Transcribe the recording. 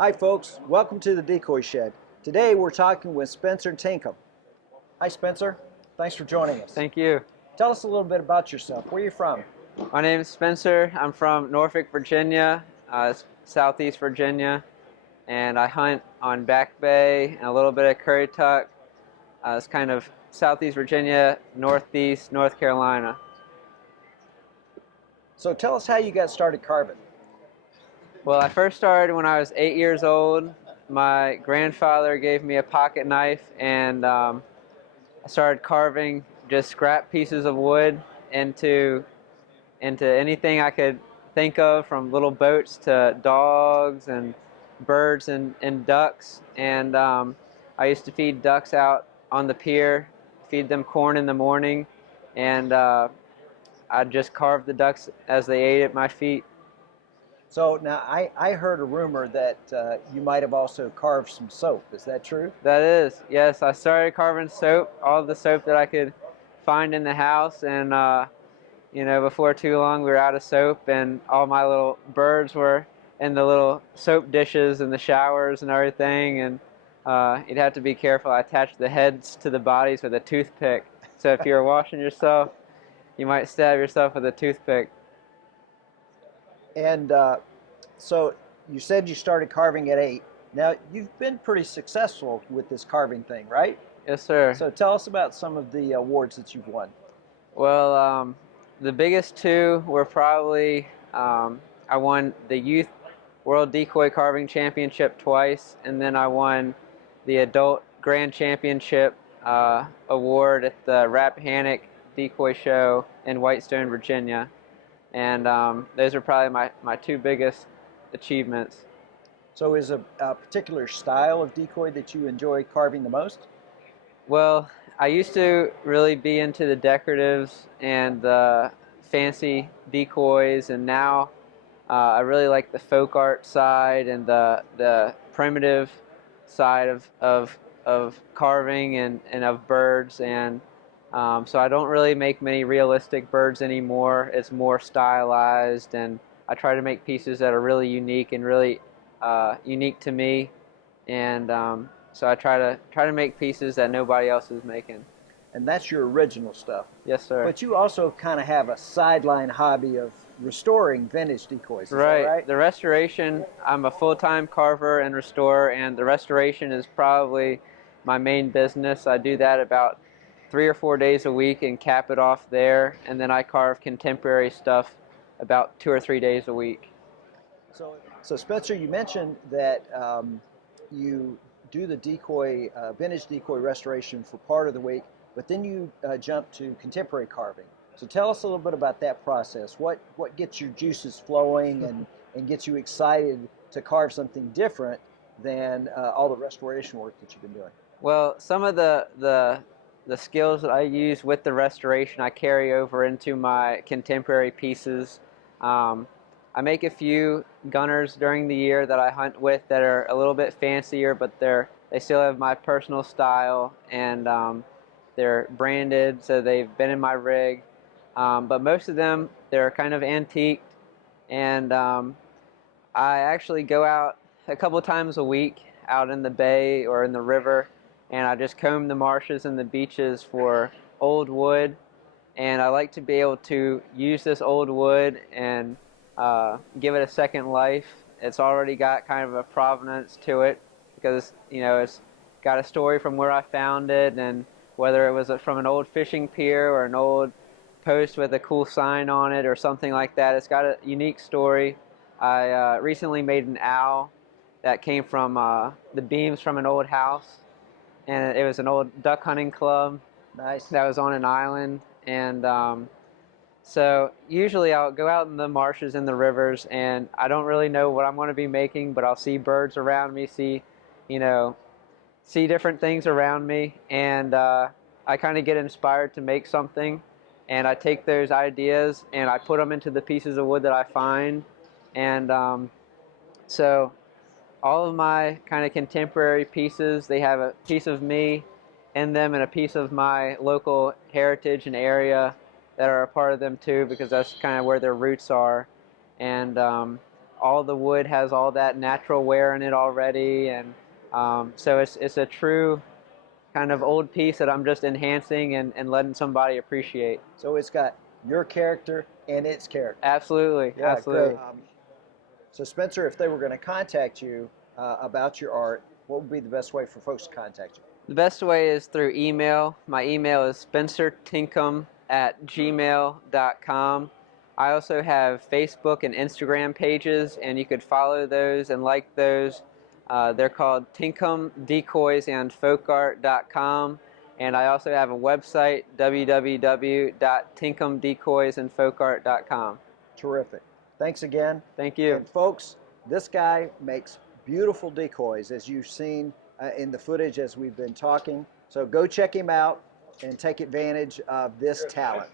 Hi folks, welcome to the Decoy Shed. Today we're talking with Spencer Tinkham. Hi Spencer, thanks for joining us. Thank you. Tell us a little bit about yourself. Where are you from? My name is Spencer. I'm from Norfolk, Virginia, Southeast Virginia, and I hunt on Back Bay and a little bit of Currituck. It's kind of Southeast Virginia, Northeast North Carolina. So tell us how you got started carving. Well, I first started when I was 8 years old. My grandfather gave me a pocket knife, and I started carving just scrap pieces of wood into anything I could think of, from little boats to dogs and birds and ducks. And I used to feed ducks out on the pier, feed them corn in the morning, and I'd just carve the ducks as they ate at my feet. So now I heard a rumor that you might have also carved some soap. Is that true? That is, yes, I started carving soap, all the soap that I could find in the house, and before too long we were out of soap, and all my little birds were in the little soap dishes in the showers and everything, and you'd have to be careful. I attached the heads to the bodies with a toothpick, so if you were washing yourself, you might stab yourself with a toothpick. And so you said you started carving at 8. Now you've been pretty successful with this carving thing, right? Yes, sir. So tell us about some of the awards that you've won. Well, the biggest two were probably I won the Youth World Decoy Carving Championship twice, and then I won the Adult Grand Championship award at the Rappahannock Decoy Show in Whitestone, Virginia. And those are probably my two biggest achievements. So is a particular style of decoy that you enjoy carving the most? Well, I used to really be into the decoratives and the fancy decoys, and now I really like the folk art side and the primitive side of carving and of birds. And so I don't really make many realistic birds anymore. It's more stylized, and I try to make pieces that are really unique and really unique to me. And so I try to make pieces that nobody else is making. And that's your original stuff. Yes, sir. But you also kind of have a sideline hobby of restoring vintage decoys. Is that right? The restoration, I'm a full-time carver and restorer, and the restoration is probably my main business. I do that about 3 or 4 days a week and cap it off there, and then I carve contemporary stuff about 2 or 3 days a week. So Spencer, you mentioned that you do the decoy, vintage decoy restoration for part of the week, but then you jump to contemporary carving. So tell us a little bit about that process. What gets your juices flowing and gets you excited to carve something different than all the restoration work that you've been doing? Well, some of the skills that I use with the restoration I carry over into my contemporary pieces. I make a few gunners during the year that I hunt with that are a little bit fancier, but they still have my personal style, and they're branded, so they've been in my rig. But most of them, they're kind of antiqued, and I actually go out a couple times a week out in the bay or in the river, and I just comb the marshes and the beaches for old wood. And I like to be able to use this old wood and give it a second life. It's already got kind of a provenance to it because it's got a story from where I found it, and whether it was from an old fishing pier or an old post with a cool sign on it or something like that. It's got a unique story. I recently made an owl that came from the beams from an old house, and it was an old duck hunting club. Nice. That was on an island. And so usually I'll go out in the marshes and the rivers, and I don't really know what I'm going to be making, but I'll see birds around me, see different things around me, and I kind of get inspired to make something, and I take those ideas and I put them into the pieces of wood that I find. And so all of my kind of contemporary pieces, they have a piece of me in them and a piece of my local heritage and area that are a part of them too, because that's kind of where their roots are. And all the wood has all that natural wear in it already, and so it's a true kind of old piece that I'm just enhancing and letting somebody appreciate. So it's got your character and its character. Absolutely, Yeah, absolutely. great. So Spencer, if they were going to contact you about your art, what would be the best way for folks to contact you? The best way is through email. My email is spencertinkham@gmail.com. I also have Facebook and Instagram pages, and you could follow those and like those. They're called Tinkham, Decoys, and folkart.com. And I also have a website, www.tinkhamdecoysandfolkart.com. Terrific. Thanks again. Thank you. And folks, this guy makes beautiful decoys, as you've seen in the footage as we've been talking. So go check him out and take advantage of this talent.